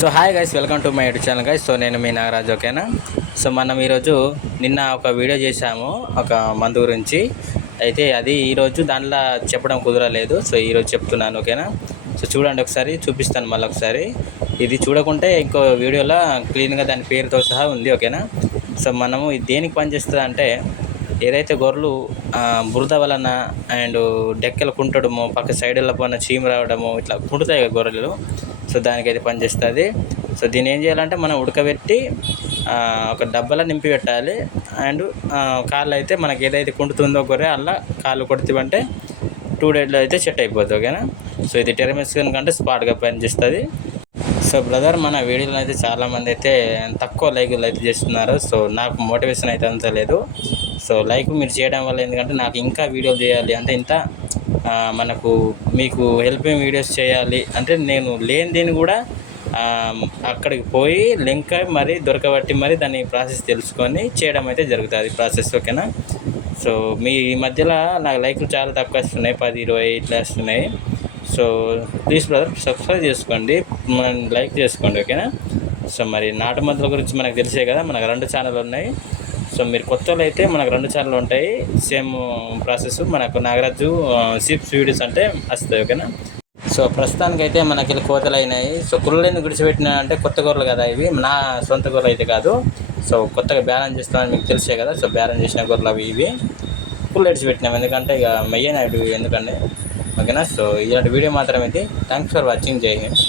So hi guys welcome to my YouTube channel guys so నేను మీ నాగరాజ్ ఓకేనా? So మనం ఈరోజు నిన్న ఒక వీడియో చేశాము ఒక మందు గురించి. అయితే అది ఈరోజు దాంట్లో చెప్పడం కుదరలేదు. సో ఈరోజు చెప్తున్నాను ఓకేనా? సో చూడండి ఒకసారి చూపిస్తాను మళ్ళీ ఒకసారి. ఇది చూడకుంటే ఇంకో వీడియోలో క్లీన్గా దాని పేరుతో సహా ఉంది ఓకేనా? సో మనము ఇది దేనికి పనిచేస్తుంది అంటే ఏదైతే గొర్రెలు బురద వలన అండ్ డెక్కలు కుంటడము పక్క సైడ్ల పైన చీమ రావడము ఇట్లా కుంటుతాయి గొర్రెలు. సో దానికైతే పనిచేస్తుంది సో దీన్ని ఏం చేయాలంటే మనం ఉడకబెట్టి ఒక డబ్బాలో నింపి పెట్టాలి అండ్ కాళ్ళు అయితే మనకి ఏదైతే కుంటుతుందో గొర్రె అలా కాళ్ళు కొడుతుంటే టూ డేస్లో అయితే సెట్ అయిపోతుంది ఓకేనా? సో ఇది టెరమిస్కన్ కంటే స్పాట్గా పనిచేస్తుంది. సో బ్రదర్ మన వీడియోలో అయితే చాలామంది అయితే తక్కువ లైకులు అయితే చేస్తున్నారు. సో నాకు మోటివేషన్ అయితే అంత లేదు. సో లైక్ మీరు చేయడం వల్ల ఎందుకంటే నాకు ఇంకా వీడియోలు చేయాలి. అంటే ఇంత మనకు మీకు హెల్పింగ్ వీడియోస్ చేయాలి అంటే నేను లేని కూడా అక్కడికి పోయి లింక్ మరి దొరకబట్టి మరి దాని ప్రాసెస్ తెలుసుకొని చేయడం అయితే జరుగుతుంది ప్రాసెస్ ఓకేనా సో మీ ఈ మధ్యలో నాకు లైక్లు చాలా తక్కువ వస్తున్నాయి పది ఇరవై ఇట్లా వస్తున్నాయి. సో ప్లీజ్ బ్రదర్ సబ్స్క్రైబ్ చేసుకోండి మనం లైక్ చేసుకోండి ఓకేనా సో మరి నాటు మందుల గురించి మనకు తెలిసే కదా మనకు రెండు ఛానల్ ఉన్నాయి. సో మీరు కొత్త అయితే మనకు రెండు ఛానల్ ఉంటాయి. సేమ్ ప్రాసెస్ మనకు నాగరాజు సిప్ వీడియోస్ అంటే వస్తాయి ఓకేనా సో ప్రస్తుతానికి అయితే మనకి కోతలు అయినాయి. సో కుర్రలు ఎందుకు అంటే కొత్త గొర్రెలు కదా ఇవి? నా సొంత గొర్రెలు అయితే కాదు. సో కొత్తగా బ్యాలెన్స్ చేస్తామని మీకు తెలిసే కదా. సో బ్యాలెన్స్ చేసిన గొర్రెలు అవి ఇవి. కుళ్ళు విడిచిపెట్టినాం ఎందుకంటే ఇక మెయ్యనాడు ఎందుకంటే ఓకేనా సో ఇలాంటి వీడియో మాత్రమైతే థ్యాంక్స్ ఫర్ వాచింగ్ జై హింద్.